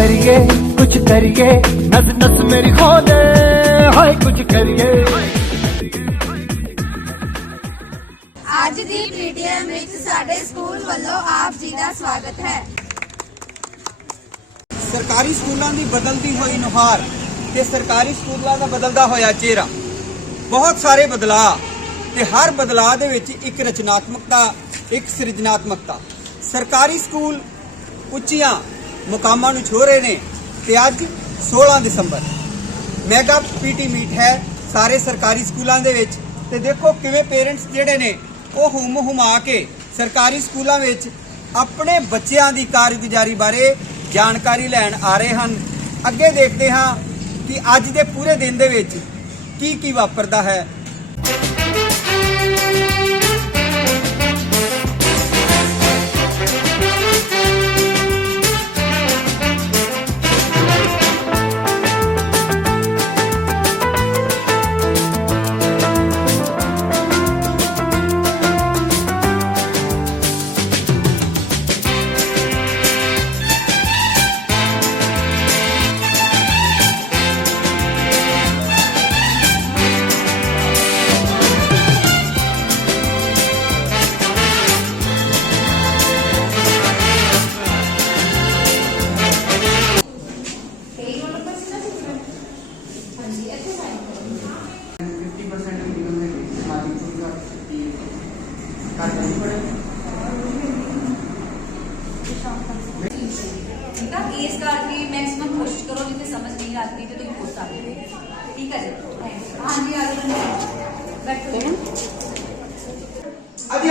करिए कुछ करिए नस नस मेरी खोले हाय कुछ करिए ਅੱਜ ਦੀ ਪੀਟੀਐਮ ਵਿੱਚ ਸਾਡੇ ਸਕੂਲ ਵੱਲੋਂ ਆਪ ਜੀ ਦਾ ਸਵਾਗਤ ਹੈ ਸਰਕਾਰੀ ਸਕੂਲਾਂ ਦੀ ਬਦਲਦੀ ਹੋਈ ਨੁਹਾਰ ਤੇ ਸਰਕਾਰੀ ਸਕੂਲਾਂ ਦਾ ਬਦਲਦਾ ਹੋਇਆ ਚਿਹਰਾ ਬਹੁਤ ਸਾਰੇ ਬਦਲਾਅ ਤੇ ਹਰ ਬਦਲਾਅ ਦੇ ਵਿੱਚ ਇੱਕ ਰਚਨਾਤਮਕਤਾ ਇੱਕ ਸਿਰਜਣਾਤਮਕਤਾ ਸਰਕਾਰੀ ਸਕੂਲ ਉੱਚੀਆਂ ਮੁਕਾਮਾਂ ਨੂੰ ਛੋ ਰਹੇ ਨੇ ਤੇ ਅੱਜ 16 ਦਸੰਬਰ ਮੈਗਾ ਪੀਟੀ ਮੀਟ ਹੈ ਸਾਰੇ ਸਰਕਾਰੀ ਸਕੂਲਾਂ ਦੇ ਵਿੱਚ। ਤੇ ਦੇਖੋ ਕਿਵੇਂ ਪੇਰੈਂਟਸ ਜਿਹੜੇ ਨੇ, ਉਹ ਹੁਮ ਹੁਮਾ ਕੇ ਸਰਕਾਰੀ ਸਕੂਲਾਂ ਵਿੱਚ ਆਪਣੇ ਬੱਚਿਆਂ ਦੀ ਕਾਰਗੁਜ਼ਾਰੀ ਬਾਰੇ ਜਾਣਕਾਰੀ ਲੈਣ ਆ ਰਹੇ ਹਨ। ਅੱਗੇ ਦੇਖਦੇ ਹਾਂ ਕਿ ਅੱਜ ਦੇ ਪੂਰੇ ਦਿਨ ਦੇ ਵਿੱਚ ਕੀ ਕੀ ਵਾਪਰਦਾ ਹੈ।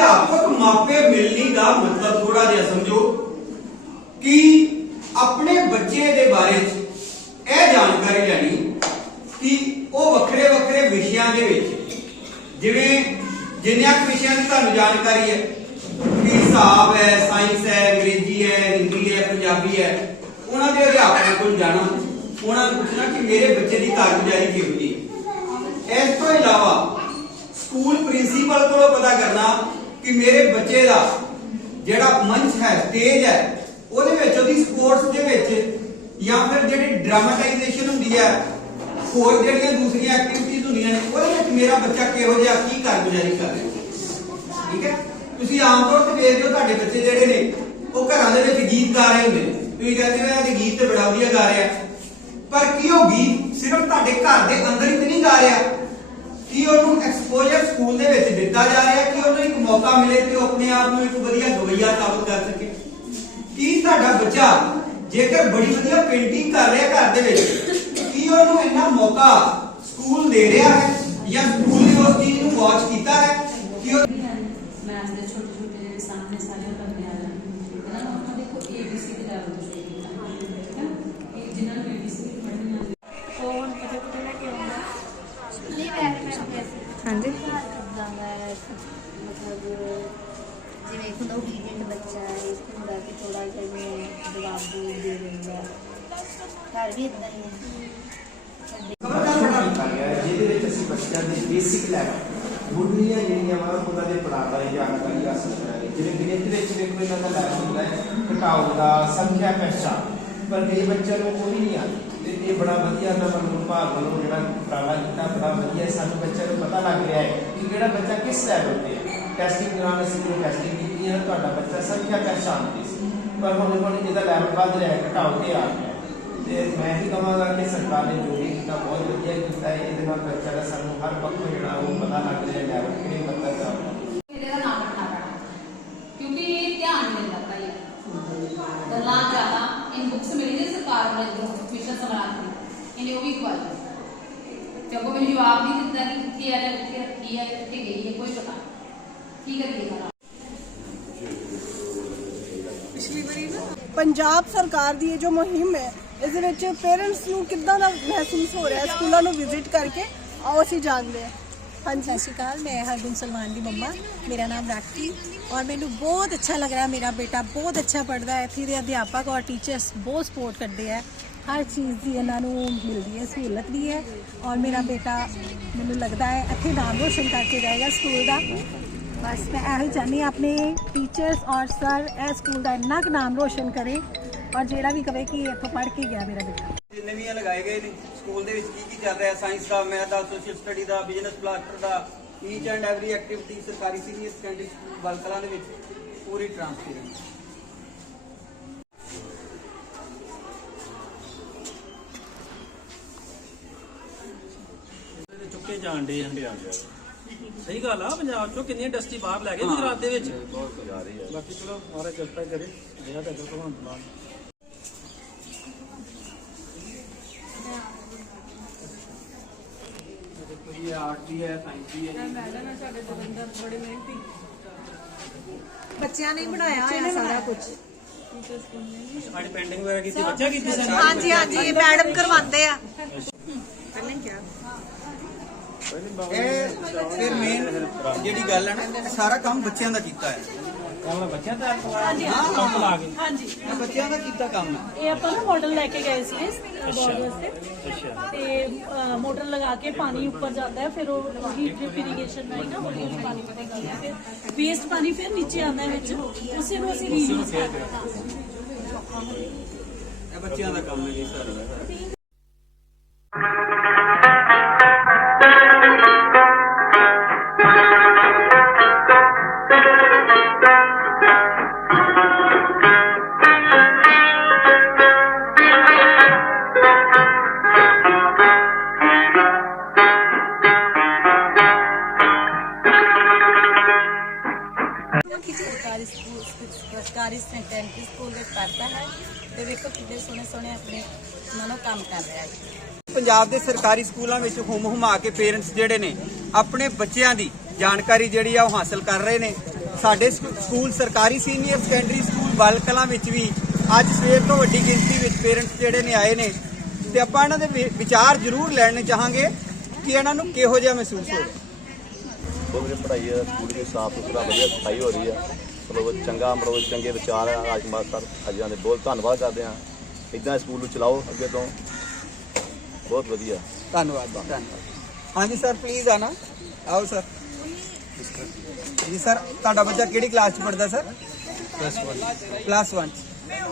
ਅਧਿਆਪਕ ਮਾਪੇ ਮਿਲਣੀ ਦਾ ਮਤਲਬ ਥੋੜਾ ਜਿਹਾ ਸਮਝੋ ਕਿ ਆਪਣੇ ਬੱਚੇ ਦੇ ਬਾਰੇ ਇਹ ਜਾਣਕਾਰੀ ਲੈਣੀ ਕਿ ਉਹ ਵੱਖਰੇ ਵੱਖਰੇ ਵਿਸ਼ਿਆਂ ਦੇ ਵਿੱਚ, ਜਿਵੇਂ ਜਿੰਨਿਆਂ ਵਿਸ਼ਿਆਂ ਦੀ ਤੁਹਾਨੂੰ ਜਾਣਕਾਰੀ ਹੈ, ਕਿ ਹਿਸਾਬ ਹੈ ਸਾਇੰਸ ਹੈ, ਅੰਗਰੇਜ਼ੀ ਹੈ, ਹਿੰਦੀ ਹੈ, ਪੰਜਾਬੀ ਹੈ, ਉਹਨਾਂ ਦੇ ਅਧਿਆਪਕਾਂ ਕੋਲ ਜਾਣਾ, ਉਹਨਾਂ ਨੂੰ ਪੁੱਛਣਾ ਕਿ ਮੇਰੇ ਬੱਚੇ ਦੀ ਕਾਰਗੁਜ਼ਾਰੀ ਕਿਹੋ ਜਿਹੀ ਹੈ। ਇਸ ਤੋਂ ਇਲਾਵਾ ਸਕੂਲ ਪ੍ਰਿੰਸੀਪਲ ਕੋਲੋਂ ਪਤਾ ਕਰਨਾ ਕਿ ਮੇਰੇ ਬੱਚੇ ਦਾ ਜਿਹੜਾ ਮੰਚ ਹੈ ਸਟੇਜ ਹੈ, ਉਹਦੇ ਵਿੱਚ, ਉਹਦੀ ਸਪੋਰਟਸ ਦੇ ਵਿੱਚ ਜਾਂ ਫਿਰ ਜਿਹੜੀ ਡਰਾਮਾਟਾਈਜੇਸ਼ਨ ਹੁੰਦੀ ਹੈ, ਹੋਰ ਜਿਹੜੀਆਂ ਦੂਸਰੀਆਂ ਐਕਟੀਵਿਟੀਜ਼ ਹੁੰਦੀਆਂ ਨੇ, ਉਹਦੇ ਵਿੱਚ ਮੇਰਾ ਬੱਚਾ ਕਿਹੋ ਜਿਹਾ, ਕੀ ਕਾਰਗੁਜ਼ਾਰੀ ਕਰ ਰਿਹਾ ਠੀਕ ਹੈ? ਤੁਸੀਂ ਆਮ ਤੌਰ ਤੇ ਵੇਖਦੇ ਹੋ ਤੁਹਾਡੇ ਬੱਚੇ ਜਿਹੜੇ ਨੇ, ਉਹ ਘਰਾਂ ਦੇ ਵਿੱਚ ਗੀਤ ਗਾ ਰਹੇ ਹੁੰਦੇ ਨੇ। ਤੁਸੀਂ ਕਹਿੰਦੇ ਹੋ ਇਹ ਗੀਤ ਤੇ ਬੜਾ ਵਧੀਆ ਗਾ ਰਿਹਾ। ਪਰ ਕੀ ਉਹ ਗੀਤ ਸਿਰਫ ਤੁਹਾਡੇ ਘਰ ਦੇ ਅੰਦਰ ਹੀ ਤੇ ਨਹੀਂ ਗਾ ਰਿਹਾ? ਕੀ ਉਹਨੂੰ ਐਕਸਪੋਜ਼ਰ ਸਕੂਲ ਦੇ ਵਿੱਚ ਦਿੱਤਾ ਜਾ ਰਿਹਾ ਕਿ ਉਹਨੂੰ ਇੱਕ ਮੌਕਾ ਮਿਲੇ ਕਿ ਉਹ ਆਪਣੇ ਆਪ ਨੂੰ ਇੱਕ ਵਧੀਆ ਗਵਈਆ ਸਾਬਤ ਕਰ ਸਕੇ। ਕੀ ਤੁਹਾਡਾ ਬੱਚਾ ਜੇਕਰ ਬੜੀ ਵਧੀਆ ਪੇਂਟਿੰਗ ਕਰ ਰਿਹਾ ਘਰ ਦੇ ਵਿੱਚ, ਕੀ ਉਹਨੂੰ ਇੰਨਾ ਮੌਕਾ ਸਕੂਲ ਦੇ ਰਿਹਾ ਹੈ ਜਾਂ ਸਕੂਲ ਨੇ ਉਸ ਚੀਜ਼ ਨੂੰ ਵਾਚ ਕੀਤਾ ਹੈ ਕਿ ਉਹ ਮੈਥ ਦੇ ਛੋਟੇ ਛੋਟੇ ਜਿਹੜੇ ਸਾਹਮਣੇ ਸਾਰੇ ਕਰਨੇ ਆ ਜਾਣ ਇਹਨਾਂ ਨੂੰ ਆਪਾਂ ਦੇਖੋ ABC ਦੇ ਲੈਵਲ ਤੋਂ ਸ਼ੁਰੂ ਕੀਤਾ ਠੀਕ ਹੈ ਇਹ ਜਿਨ੍ਹਾਂ ਨੂੰ ABC ਪੜ੍ਹਨੀ ਆਉਂਦੀ ਹਾਂਜੀ। ਮਤਲਬ ਜਿਵੇਂ ਤਾਂ obedient ਬੱਚਾ ਹੈ ਇਸ ਨੂੰ ਹੁੰਦਾ ਕਿ ਥੋੜਾ ਜਿਹਾ ਜਿਵੇਂ ਜਵਾਬ ਦੇ ਦੇ ਦਿੰਦਾ ਹੈ। ਘਰ ਵੀ ਇਦਾਂ ਹੀ ਹੈ। ਜਿਹਦੇ ਵਿੱਚ ਅਸੀਂ ਬੱਚਿਆਂ ਦੇ ਬੇਸਿਕ ਲੈਵਲ ਮੁੱਢਲੀਆਂ ਜਿਹੜੀਆਂ ਵਾ ਉਹਨਾਂ ਦੇ ਪੜਾਅ ਬਾਰੇ ਜਾਣਕਾਰੀ ਹਾਸਲ ਕਰਾਂਗੇ ਜਿਵੇਂ ਗਣਿਤ ਵਿੱਚ ਦੇਖੋ ਇਹਨਾਂ ਦਾ ਲੈਵਲ ਹੁੰਦਾ ਹੈ ਘਟਾਓ ਦਾ ਸੰਖਿਆ ਪਹਿਚਾਣ ਪਰ ਕਈ ਬੱਚਿਆਂ ਨੂੰ ਉਹ ਵੀ ਨਹੀਂ ਆਉਂਦੀ। ਤੇ ਇਹ ਬੜਾ ਵਧੀਆ ਨਾ ਮਨੋਰ ਭਾਗ ਵੱਲੋਂ ਜਿਹੜਾ ਉਪਰਾਲਾ ਕੀਤਾ, ਬੜਾ ਵਧੀਆ ਸਾਨੂੰ ਬੱਚਿਆਂ ਨੂੰ ਪਤਾ ਲੱਗ ਰਿਹਾ ਹੈ ਕਿ ਕਿਹੜਾ ਬੱਚਾ ਕਿਸ ਲੈਵਲ ਤੇ ਹੈ। ਟੈਸਟਿੰਗ ਦੌਰਾਨ ਅਸੀਂ ਜੋ ਟੈਸਟਿੰਗ ਕੀਤੀ ਹੈ, ਤੁਹਾਡਾ ਬੱਚਾ ਸੰਖਿਆ ਪਹਿਚਾਣ ਸ਼ਾਂਤੀ ਸੀ ਪਰ ਹੁਣ ਹੁਣ ਇਹਦਾ ਲੈਵਲ ਵੱਧ ਰਿਹਾ ਹੈ, ਘਟਾਓ ਤੇ ਆ ਰਿਹਾ ਹੈ। ਤੇ ਮੈਂ ਹੀ ਕਹਾਂਗਾ ਕਿ ਸਰਕਾਰ ਨੇ ਜੋ ਵੀ ਕੀਤਾ, ਬਹੁਤ ਵਧੀਆ ਕੀਤਾ ਹੈ। ਇਹਦੇ ਨਾਲ ਬੱਚਾ ਦਾ ਸਾਨੂੰ ਹਰ ਪੱਖੋਂ ਜਿਹੜਾ ਉਹ ਪਤਾ ਲੱਗ ਰਿਹਾ ਲੈਵਲ ਕਿਹੜੇ ਪੱਧਰ ਦਾ ਹੈ ਇਹਦਾ ਨਾਮ ਰੱਖਣਾ ਪੈਣਾ ਕਿਉਂਕਿ ਇਹ ਧਿਆਨ ਨਹੀਂ ਦਿੰਦਾ ਭਾਈ ਗੱਲਾਂ ਜ਼ਿਆਦਾ ਇਨ ਬੁੱਕਸ ਮਿਲੀ ਨੇ ਸਰਕਾਰ ਵੱਲੋਂ ਜੋ ਮਿਸ਼ਨ ਇਹਨੇ ਉਹ ਵੀ ਖਵਾ ਦਿੱਤੀ ਜਦੋਂ ਮੈਨੂੰ ਜਵਾਬ ਨਹੀਂ ਦਿੱਤਾ ਕਿ ਕਿੱਥੇ ਆ ਜਾਂ ਕਿੱਥੇ ਰੱਖੀ ਹੈ ਕਿੱਥੇ ਗਈ ਹੈ ਕੋਈ ਪਤਾ। ਕੀ ਕਰੀਏ ਹੁਣ ਪੰਜਾਬ ਸਰਕਾਰ ਦੀ ਇਹ ਜੋ ਮੁਹਿੰਮ ਹੈ ਇਸ ਦੇ ਵਿੱਚ ਪੇਰੈਂਟਸ ਨੂੰ ਕਿੱਦਾਂ ਦਾ ਮਹਿਸੂਸ ਹੋ ਰਿਹਾ ਹੈ? ਸਕੂਲਾਂ ਨੂੰ ਵਿਜ਼ਿਟ ਕਰਕੇ ਆਓ ਅਸੀਂ ਜਾਣਦੇ ਹਾਂ। ਹਾਂਜੀ। ਸਤਿ ਸ਼੍ਰੀ ਅਕਾਲ ਮੈਂ ਹਰਗੁਣ ਸਲਮਾਨ ਦੀ ਮੰਮਾ। ਮੇਰਾ ਨਾਮ ਰਾਖੀ ਔਰ ਮੈਨੂੰ ਬਹੁਤ ਅੱਛਾ ਲੱਗ ਰਿਹਾ ਮੇਰਾ ਬੇਟਾ ਬਹੁਤ ਅੱਛਾ ਪੜ੍ਹਦਾ ਹੈ। ਇੱਥੇ ਦੇ ਅਧਿਆਪਕ ਔਰ ਟੀਚਰਸ ਬਹੁਤ ਸਪੋਰਟ ਕਰਦੇ ਹੈ। ਹਰ ਚੀਜ਼ ਦੀ ਇਹਨਾਂ ਨੂੰ ਮਿਲਦੀ ਹੈ, ਸਹੂਲਤ ਵੀ ਹੈ ਔਰ ਮੇਰਾ ਬੇਟਾ ਮੈਨੂੰ ਲੱਗਦਾ ਹੈ ਇੱਥੇ ਨਾਮ ਰੋਸ਼ਨ ਕਰਕੇ ਜਾਏਗਾ ਸਕੂਲ ਦਾ। ਬਸ ਮੈਂ ਇਹੋ ਹੀ ਚਾਹੁੰਦੀ ਹਾਂ ਆਪਣੇ ਟੀਚਰਸ ਔਰ ਸਰ ਇਹ ਸਕੂਲ ਦਾ ਇੰਨਾ ਕੁ ਨਾਮ ਰੋਸ਼ਨ ਕਰੇ ਔਰ ਜਿਹੜਾ ਵੀ ਕਵੇ ਕਿ ਇੱਥੋਂ ਪੜ੍ਹ ਕੇ ਗਿਆ ਮੇਰਾ ਬੇਟਾ। ਜਿੰਨੇ ਵੀ ਇਹ ਲਗਾਏ ਗਏ ਨੇ, ਸਕੂਲ ਦੇ ਵਿੱਚ ਕੀ ਕੀ ਚੱਲ ਰਿਹਾ? ਸਾਇੰਸ ਦਾ, ਮੈਥ ਦਾ ਸੋਸ਼ਲ ਸਟੱਡੀ ਦਾ ਬਿਜ਼ਨਸ ਬਲਾਸਟਰ ਦਾ ਈਚ ਐਂਡ ਐਵਰੀ ਐਕਟੀਵਿਟੀ ਸਰਕਾਰੀ ਸੀਨੀਅਰ ਸੈਕੰਡਰੀ ਸਕੂਲ ਬਲਕਲਾਂ ਦੇ ਵਿੱਚ ਪੂਰੀ ਟ੍ਰਾਂਸਪੇਰੈਂਟ ਚੁੱਕੇ ਜਾਣ ਦੇ ਹਨ ਸਹੀ ਗੱਲ ਆ ਪੰਜਾਬ ਚੋਂ ਕਿੰਨੀ ਇੰਡਸਟਰੀ ਬਾਹਰ ਲੈ ਗਏ ਗੁਜਰਾਤ ਦੇ ਵਿੱਚ? ਬਹੁਤ ਜਾ ਰਹੀ ਹੈ। ਬਾਕੀ ਚਲੋ ਮਾਰੇ ਕਿਰਪਾ ਕਰੇ। ਜਿਹੜਾ ਤਾਂ ਭਗਵਾਨ ਮਾਨ। ਇਹ ਆਰਟ ਵੀ ਹੈ ਸਾਇੰਸ ਵੀ ਹੈ ਬੱਚਿਆਂ ਨੇ ਬਣਾਇਆ ਹੋਇਆ ਸਾਰਾ ਕੁਝ ਅੱਜ ਪੈਂਡਿੰਗ ਵਗੈਰਾ ਕੀਤੀ ਬੱਚਾ ਕੀਤੀ ਹਾਂਜੀ ਹਾਂਜੀ ਮੈਡਮ ਕਰਵਾਉਂਦੇ ਆ। ਇਹ ਫਿਰ ਮੇਨ ਜਿਹੜੀ ਗੱਲ ਹੈ ਨਾ ਇਹ ਸਾਰਾ ਕੰਮ ਬੱਚਿਆਂ ਦਾ ਕੀਤਾ ਹੈ। ਕੌਣ ਬੱਚਾ ਤਾਂ ਪੰਪ ਲਾ ਕੇ? ਹਾਂਜੀ। ਇਹ ਬੱਚਿਆਂ ਦਾ ਕੀਤਾ ਕੰਮ ਹੈ। ਇਹ ਆਪਾਂ ਨਾ ਮਾਡਲ ਲੈ ਕੇ ਗਏ ਸੀ ਬੋਰਡ ਵਾਸਤੇ। ਅੱਛਾ। ਤੇ ਮੋਟਰ ਲਗਾ ਕੇ ਪਾਣੀ ਉੱਪਰ ਜਾਂਦਾ ਹੈ ਫਿਰ ਉਹ ਹੀਟ ਡ੍ਰਿਪ ਇਰੀਗੇਸ਼ਨ ਨਾਲ ਨਾ ਹੌਲੀ ਹੌਲੀ ਪਾਣੀ ਨਿਕਲਦਾ ਹੈ। ਫਿਰ ਵੇਸਟ ਪਾਣੀ ਫਿਰ ਨੀਚੇ ਆਉਂਦਾ ਹੈ ਵਿੱਚ ਉਸੇ ਨੂੰ ਅਸੀਂ ਰੀਯੂਜ਼ ਕਰਦੇ ਹਾਂ। ਇਹ ਬੱਚਿਆਂ ਦਾ ਕੰਮ ਹੈ ਜੀ ਸਾਰਾ। ਪੜ੍ਹਦਾ ਹੈ ਤੇ ਵੇਖੋ ਕਿੰਨੇ ਸੋਹਣੇ ਸੋਹਣੇ ਆਪਣੇ ਮਨੋਂ ਕੰਮ ਕਰ ਰਿਹਾ ਹੈ। ਪੰਜਾਬ ਦੇ ਸਰਕਾਰੀ ਸਕੂਲਾਂ ਵਿੱਚ ਹੁਮ ਹੁਮਾ ਕੇ ਪੇਰੈਂਟਸ ਜਿਹੜੇ ਨੇ ਆਪਣੇ ਬੱਚਿਆਂ ਦੀ ਜਾਣਕਾਰੀ ਜਿਹੜੀ ਆ ਉਹ ਹਾਸਲ ਕਰ ਰਹੇ ਨੇ। ਸਾਡੇ ਸਕੂ- ਸਕੂਲ ਸਰਕਾਰੀ ਸੀਨੀਅਰ ਸੈਕੰਡਰੀ ਸਕੂਲ ਬਲਕਲਾਂ ਵਿੱਚ ਵੀ ਅੱਜ ਸਵੇਰ ਤੋਂ ਵੱਡੀ ਗਿਣਤੀ ਵਿੱਚ ਪੇਰੈਂਟਸ ਜਿਹੜੇ ਨੇ ਆਏ ਨੇ। ਤੇ ਆਪਾਂ ਇਹਨਾਂ ਦੇ ਵਿਚਾਰ ਜ਼ਰੂਰ ਲੈਣੇ ਚਾਹਾਂਗੇ ਕਿ ਇਹਨਾਂ ਨੂੰ ਕਿਹੋ ਜਿਹਾ ਮਹਿਸੂਸ ਹੋ ਰਿਹਾ ਬਹੁਤ ਵਧੀਆ ਪੜ੍ਹਾਈ ਹੈ ਸਕੂਲ ਵੀ ਸਾਫ਼ ਸੁਥਰਾ ਵਧੀਆ ਸਫ਼ਾਈ ਹੋ ਰਹੀ ਹੈ ਚਲੋ ਚੰਗਾ ਮਤਲਬ ਚੰਗੇ ਵਿਚਾਰ ਆ ਅੱਜ ਮਾਸਟਰ ਅੱਜਾਂ ਦੇ ਬਹੁਤ ਧੰਨਵਾਦ ਕਰਦੇ ਹਾਂ। ਇਦਾਂ ਸਕੂਲ ਨੂੰ ਚਲਾਓ ਅੱਗੇ ਤੋਂ। ਬਹੁਤ ਵਧੀਆ। ਧੰਨਵਾਦ ਧੰਨਵਾਦ। ਹਾਂਜੀ ਸਰ ਪਲੀਜ਼ ਆਣਾ। ਆਓ ਸਰ। ਜੀ ਸਰ ਤੁਹਾਡਾ ਬੱਚਾ ਕਿਹੜੀ ਕਲਾਸ ਚ ਪੜਦਾ ਸਰ? ਪਲੱਸ 1 ਪਲੱਸ 1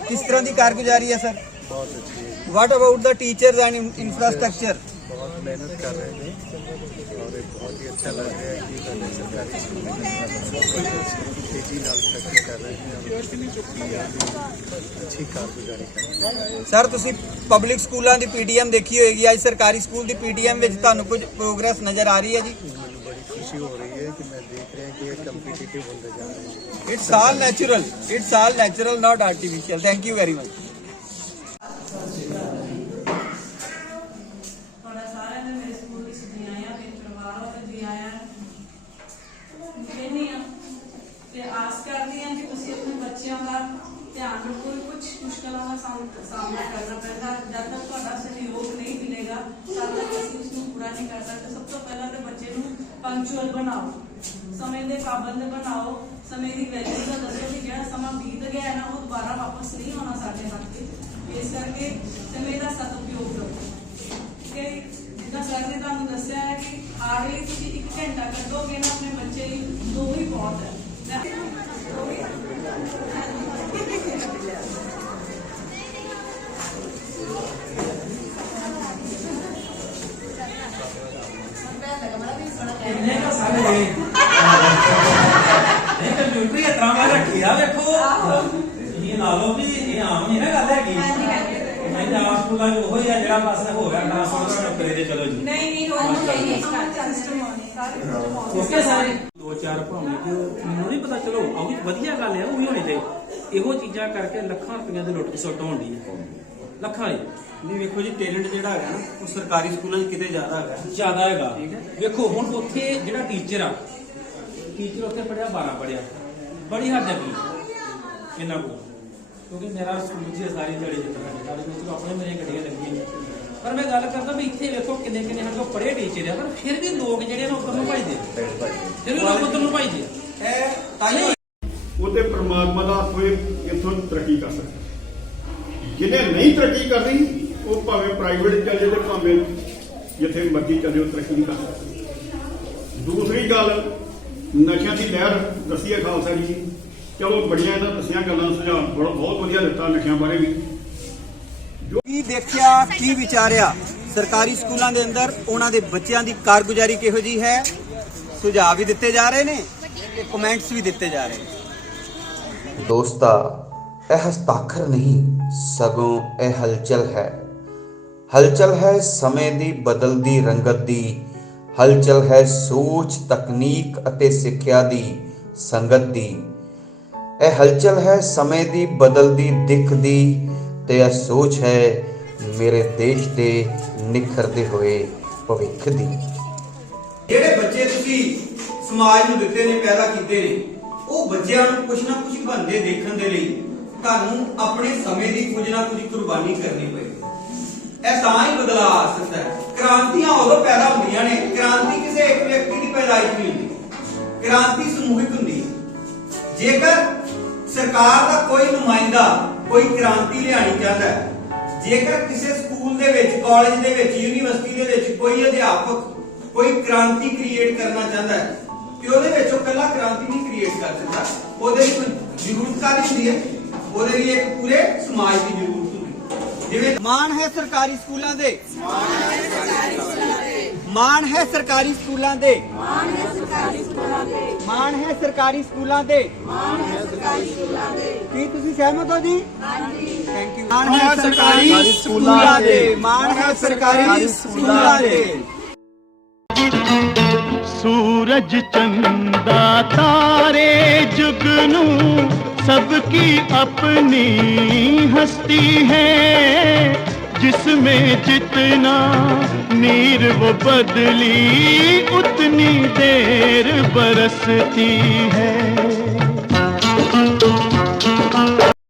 ਕਿਸ ਤਰ੍ਹਾਂ ਦੀ ਕਾਰਗੁਜ਼ਾਰੀ ਹੈ ਸਰ? ਬਹੁਤ ਅੱਛੀ what about the teachers and infrastructure ਬਹੁਤ ਮਿਹਨਤ ਕਰ ਰਹੇ ਨੇ। ਅੱਛਾ ਲੱਗ ਰਿਹਾ ਹੈ ਕਿ ਸਾਡੇ ਸਰਕਾਰੀ ਸਕੂਲ ਬਹੁਤ ਤੇਜ਼ੀ ਨਾਲ ਤਰੱਕੀ ਕਰ ਰਹੇ ਨੇ ਅੱਛੀ ਕਾਰਗੁਜ਼ਾਰੀ ਕਰ ਰਹੇ ਸਰ ਤੁਸੀਂ ਪਬਲਿਕ ਸਕੂਲਾਂ ਦੀ ਪੀਡੀਐਮ ਦੇਖੀ ਹੋਏਗੀ। ਅੱਜ ਸਰਕਾਰੀ ਸਕੂਲ ਦੀ ਪੀਡੀਐਮ ਵਿੱਚ ਤੁਹਾਨੂੰ ਕੁਝ ਪ੍ਰੋਗਰੈਸ ਨਜ਼ਰ ਆ ਰਹੀ ਹੈ ਜੀ? ਮੈਨੂੰ ਬੜੀ ਖੁਸ਼ੀ ਹੋ ਰਹੀ ਹੈ ਕਿ ਮੈਂ ਦੇਖ ਰਿਹਾ ਕਿ ਇਹ ਕੰਪੀਟੀਟਿਵ ਹੁੰਦੇ ਜਾ ਰਹੇ it's all natural it's all natural not artificial thank you very much ਤੁਹਾਡਾ ਸਾਰਿਆਂ ਦਾ ਮੇਰੇ ਸਕੂਲ ਵਿੱਚ ਜੀ ਆਇਆਂ ਤੇ ਪਰਿਵਾਰ ਵਾਲੇ ਜੀ ਆਇਆਂ ਕਹਿੰਦੀ ਆ ਤੇ ਆਸ ਕਰਦੀ ਆ ਕਿ ਤੁਸੀਂ ਆਪਣੇ ਬੱਚਿਆਂ ਦਾ ਧਿਆਨ ਰੱਖੋ ਕੁਝ ਮੁਸ਼ਕਲਾਂ ਦਾ ਸਾਹਮ- ਸਾਹਮਣਾ ਕਰਨਾ ਪੈਂਦਾ ਜਦ ਤੱਕ ਤੁਹਾਡਾ ਸਹਿਯੋਗ ਨਹੀਂ ਮਿਲੇਗਾ ਤਦ ਤੱਕ ਅਸੀਂ ਉਸ ਨੂੰ ਪੂਰਾ ਨਹੀਂ ਕਰ ਸਕਦੇ ਸਭ ਤੋਂ ਪਹਿਲਾਂ ਤੇ ਬੱਚੇ ਨੂੰ ਪੰਕਚੁਅਲ ਬਣਾਓ ਸਮੇਂ ਦੇ ਪਾਬੰਦ ਬਣਾਓ ਸਮੇਂ ਦੀ ਵੈਲਿਊ ਦਾ ਦੱਸੋ ਕਿ ਜਿਹੜਾ ਸਮਾਂ ਬੀਤ ਗਿਆ ਹੈ ਨਾ ਉਹ ਦੁਬਾਰਾ ਵਾਪਸ ਨਹੀਂ ਆਉਣਾ ਸਾਡੇ ਹੱਥ 'ਚ ਇਸ ਕਰਕੇ ਸਮੇਂ ਦਾ ਸਦਉਪਯੋਗ ਕਰੋ ਕਿ ਜਿੱਦਾਂ ਸਰ ਨੇ ਤੁਹਾਨੂੰ ਦੱਸਿਆ ਹੈ ਕਿ ਹਾਰ ਲਈ ਤੁਸੀਂ ਇੱਕ ਘੰਟਾ ਕੱਢੋਗੇ ਨਾ ਆਪਣੇ ਬੱਚੇ ਲਈ ਦੋ ਹੀ ਬਹੁਤ ਹੈ ਕਾ ਇਹ ਕੰਪਿਊਟਰ ਹੀ ਤਰ੍ਹਾਂ ਨਾਲ ਰੱਖੀ ਆ ਵੇਖੋ ਇਹ ਲਾ ਲਓ ਵੀ ਇਹ ਆਮ ਨਹੀਂ ਨਾ ਗੱਲ ਹੈਗੀ ਮੈਂ ਤਾਂ ਆਪ ਸਕੂਲਾਂ 'ਚ ਉਹੋ ਆ ਜਿਹੜਾ ਪਾਸੇ ਹੋ ਗਿਆ ਟ੍ਰਾਂਸਫਰ ਨੌਕਰੀ ਤੇ ਚਲੋ ਜੀ ਨਹੀਂ ਨਹੀਂ ਹੋਣਾ ਚਾਹੀਏ ਸਿਸਟਮ ਸਾਰੇ ਓਕੇ ਸਾਰੇ ਦੋ ਚਾਰ ਭਾਵੇਂ ਕਿ ਮੈਨੂੰ ਨਹੀਂ ਪਤਾ ਚਲੋ ਉਹ ਵੀ ਵਧੀਆ ਗੱਲ ਹੈ ਉਹ ਵੀ ਹੋਣੀ ਤੇ ਇਹੋ ਚੀਜ਼ਾਂ ਕਰਕੇ ਲੱਖਾਂ ਰੁਪਈਆ ਦੇ ਲੁੱਟ ਖਸੁੱਟ ਹੋਣੀ ਹੈ ਲੱਖਾਂ ਦੀ ਨਹੀਂ ਵੇਖੋ ਜੀ ਟੈਲੈਂਟ ਜਿਹੜਾ ਹੈਗਾ ਨਾ ਉਹ ਸਰਕਾਰੀ ਸਕੂਲਾਂ 'ਚ ਕਿਤੇ ਜ਼ਿਆਦਾ ਹੈਗਾ। ਜ਼ਿਆਦਾ ਹੈਗਾ। ਵੇਖੋ ਹੁਣ ਉੱਥੇ ਜਿਹੜਾ ਟੀਚਰ ਆ ਟੀਚਰ ਉੱਥੇ ਪੜਿਆ 12 ਪੜਿਆ ਬੜੀ ਹੱਦ ਹੈਗੀ ਇਹਨਾਂ ਕੋਲ। ਕਿਉਂਕਿ ਮੇਰਾ ਸਕੂਲ ਜੀ ਸਾਰੀ ਦਿਹਾੜੀ ਜਿੱਤਣਾ ਸਾਡੇ ਵਿੱਚ ਆਪਣੇ ਮੇਰੇ ਗੱਡੀਆਂ ਲੱਗੀਆਂ ਨੇ। ਪਰ ਮੈਂ ਗੱਲ ਕਰਦਾ ਵੀ ਇੱਥੇ ਵੇਖੋ ਕਿੰਨੇ ਕਿੰਨੇ ਸਾਡੇ ਕੋਲ ਪੜ੍ਹੇ ਟੀਚਰ ਆ ਪਰ ਫਿਰ ਵੀ ਲੋਕ ਜਿਹੜੇ ਨੇ ਉੱਧਰ ਨੂੰ ਭਜਦੇ ਫਿਰ ਵੀ ਲੋਕ ਉੱਧਰ ਨੂੰ ਭਜਦੇ ਇਹ ਤਾਂ ਹੀ ਉਹ ਤੇ ਪ੍ਰਮਾਤਮਾ ਦਾ ਹੋਏ ਇੱਥੋਂ ਤਰੱਕੀ ਕਰ ਸਕਦਾ। ਜਿਹਨੇ ਨਹੀਂ ਤਰੱਕੀ ਕਰਨੀ ਉਹ ਭਾਵੇਂ ਪ੍ਰਾਈਵੇਟ ਚੱਲੇ ਤੇ ਭਾਵੇਂ ਜਿੱਥੇ ਮਰਜ਼ੀ ਚੱਲੇ ਉਹ ਤਰੱਕੀ ਨਹੀਂ ਕਰ ਸਕਦਾ। ਦੂਸਰੀ ਗੱਲ ਨਸ਼ਿਆਂ ਦੀ ਲਹਿਰ ਦੱਸੀ ਹੈ ਖਾਲਸਾ ਜੀ। ਚਲੋ ਬੜੀਆਂ ਇਹਨਾਂ ਦੱਸੀਆਂ ਗੱਲਾਂ ਸੁਝਾਅ ਬੜਾ ਬਹੁਤ ਵਧੀਆ ਦਿੱਤਾ ਨਸ਼ਿਆਂ ਬਾਰੇ ਵੀ। ਕੀ ਦੇਖਿਆ ਕੀ ਵਿਚਾਰਿਆ? ਸਰਕਾਰੀ ਸਕੂਲਾਂ ਦੇ ਅੰਦਰ ਉਹਨਾਂ ਦੇ ਬੱਚਿਆਂ ਦੀ ਕਾਰਗੁਜ਼ਾਰੀ ਕਿਹੋ ਜੀ ਹੈ? ਸੁਝਾਅ ਵੀ ਦਿੱਤੇ ਜਾ ਰਹੇ ਨੇ ਤੇ ਕਮੈਂਟਸ ਵੀ ਦਿੱਤੇ ਜਾ ਰਹੇ ਨੇ। ਦੋਸਤਾ ਇਹ ਹਸਤਾਖਰ ਨਹੀਂ, ਸਗੋਂ ਇਹ ਹਲਚਲ ਹੈ। ਹਲਚਲ ਹੈ ਸਮੇਂ ਦੀ ਬਦਲਦੀ ਰੰਗਤ ਦੀ। ਹਲਚਲ ਹੈ ਸੋਚ, ਤਕਨੀਕ ਅਤੇ ਸਿੱਖਿਆ ਦੀ ਸੰਗਤ ਦੀ। ਇਹ ਹਲਚਲ ਹੈ ਸਮੇਂ ਦੀ ਬਦਲਦੀ ਦਿੱਖ ਦੀ ਤੇ ਇਹ ਸੋਚ ਹੈ ਮੇਰੇ ਦੇਸ਼ ਦੇ ਨਿਖਰਦੇ ਹੋਏ ਭਵਿੱਖ ਦੀ। ਜਿਹੜੇ ਬੱਚੇ ਤੁਸੀਂ ਸਮਾਜ ਨੂੰ ਦਿੱਤੇ ਨੇ, ਪੈਦਾ ਕੀਤੇ ਨੇ, ਉਹ ਬੱਚਿਆਂ ਨੂੰ ਕੁਝ ਨਾ ਕੁਝ ਬਣਦੇ ਦੇਖਣ ਦੇ ਲਈ ਤੁਹਾਨੂੰ ਆਪਣੇ ਸਮੇਂ ਦੀ ਕੁਝ ਨਾ ਕੁਝ ਕੁਰਬਾਨੀ ਕਰਨੀ ਪਏਗੀ। ਇਹ ਤਾਂ ਹੀ ਬਦਲਾਅ ਆ ਸਕਦਾ ਹੈ। ਕ੍ਰਾਂਤੀਆਂ ਉਦੋਂ ਪੈਦਾ ਹੁੰਦੀਆਂ ਨੇ, ਕ੍ਰਾਂਤੀ ਕਿਸੇ ਇੱਕ ਵਿਅਕਤੀ ਦੀ ਪੈਦਾਇਸ਼ ਨਹੀਂ ਹੁੰਦੀ। ਕ੍ਰਾਂਤੀ ਸਮੂਹਿਕ ਹੁੰਦੀ ਹੈ। ਜੇਕਰ ਸਰਕਾਰ ਦਾ ਕੋਈ ਨੁਮਾਇੰਦਾ, ਕੋਈ ਕ੍ਰਾਂਤੀ ਲਿਆਣੀ ਚਾਹੁੰਦਾ ਹੈ, ਜੇਕਰ ਕਿਸੇ ਸਕੂਲ ਦੇ ਵਿੱਚ, ਕਾਲਜ ਦੇ ਵਿੱਚ, ਯੂਨੀਵਰਸਿਟੀ ਦੇ ਵਿੱਚ ਕੋਈ ਅਧਿਆਪਕ, ਕੋਈ ਕ੍ਰਾਂਤੀ ਕ੍ਰੀਏਟ ਕਰਨਾ ਚਾਹੁੰਦਾ ਹੈ, ਤੇ ਉਹਦੇ ਵਿੱਚ ਉਹ ਇਕੱਲਾ ਕ੍ਰਾਂਤੀ ਨਹੀਂ ਕ੍ਰੀਏਟ ਕਰ ਸਕਦਾ। ਉਹਦੇ ਲਈ ਜ਼ਰੂਰਤ ਕਾਦੀ ਹੁੰਦੀ ਹੈ? ਉਹਦੇ ਲਈ ਇੱਕ ਪੂਰੇ ਸਮਾਜ ਦੀ ਜ਼ਰੂਰਤ ਹੁੰਦੀ ਹੈ ਜਿਵੇਂ ਮਾਣ ਹੈ ਸਰਕਾਰੀ ਸਕੂਲਾਂ ਦੇ ਮਾਣ ਹੈ ਸਰਕਾਰੀ ਸਕੂਲਾਂ ਦੇ ਮਾਣ ਹੈ ਸਰਕਾਰੀ ਸਕੂਲਾਂ ਦੇ ਮਾਣ ਹੈ ਸਰਕਾਰੀ ਸਕੂਲਾਂ ਦੇ ਮਾਣ ਹੈ ਸਰਕਾਰੀ ਸਕੂਲਾਂ ਦੇ ਕੀ ਤੁਸੀਂ ਸਹਿਮਤ ਹੋ ਜੀ ਹਾਂਜੀ ਥੈਂਕ ਯੂ ਮਾਣ ਹੈ ਸਰਕਾਰੀ ਸਕੂਲਾਂ ਦੇ ਮਾਣ ਹੈ ਸਰਕਾਰੀ ਸਕੂਲਾਂ ਦੇ ਸੂਰਜ ਚੰਦਾ ਤਾਰੇ ਜੁਗਨੂ सबकी अपनी हस्ती है जिसमें जितना नीर वो बदली उतनी देर बरसती है।